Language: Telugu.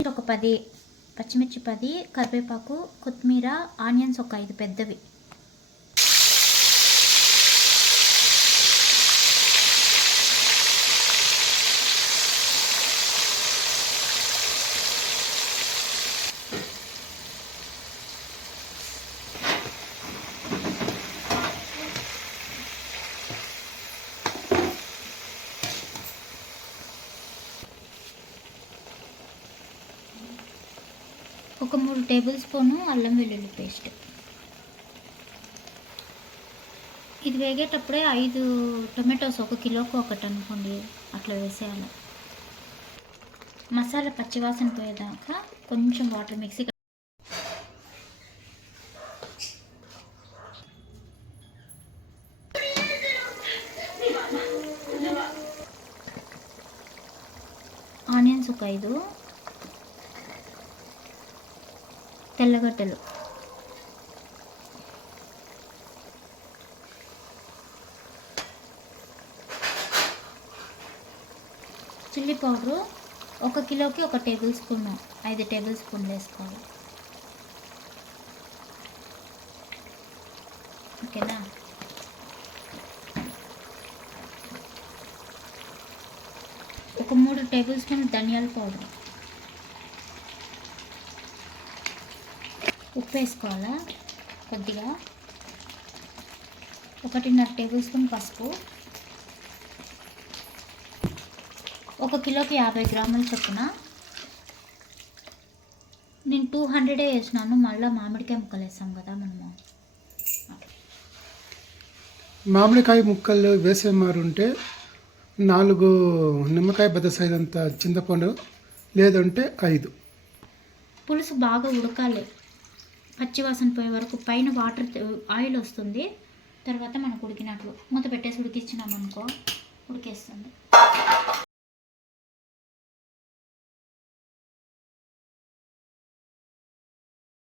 ఒక 10 పచ్చిమిర్చి, 10 కరివేపాకు, కొత్తిమీర, ఆనియన్స్ ఒక 5 పెద్దవి. ఒక 3 టేబుల్ స్పూను అల్లం వెల్లుల్లి పేస్ట్. ఇది వేగేటప్పుడే 5 టొమాటోస్, 1 కిలోకి ఒకటి అనుకోండి, అట్లా వేసేయాలి. మసాలా పచ్చివాసన పోయేదాకా కొంచెం వాటర్ మిక్సీ. ఆనియన్స్ ఒక 5, తెల్లగడ్డలు, చిల్లీ పౌడరు 1 కిలోకి 1 టేబుల్ స్పూన్, 5 టేబుల్ స్పూన్లు వేసుకోవాలి. ఓకేనా? ఒక 3 టేబుల్ స్పూన్ ధనియాల పౌడర్, ఉప్పు వేసుకోవాలా కొద్దిగా, 1.5 టేబుల్ స్పూన్ పసుపు, 1 కిలోకి 50 గ్రాముల చొప్పున. నేను 200 వేసినాను, మళ్ళీ మామిడికాయ ముక్కలు వేసాం కదా మనము. మామిడికాయ ముక్కలు వేసేమారుంటే 4 నిమ్మకాయ పెద్ద సైజు అంత చింతపండు, లేదంటే 5. పులుసు బాగా ఉడకాలి, పచ్చివాసన పోయే వరకు. పైన వాటర్ ఆయిల్ వస్తుంది, తర్వాత మనకు ఉడికినట్లు మూత పెట్టేసి ఉడికించినామనుకో ఉడికేస్తుంది.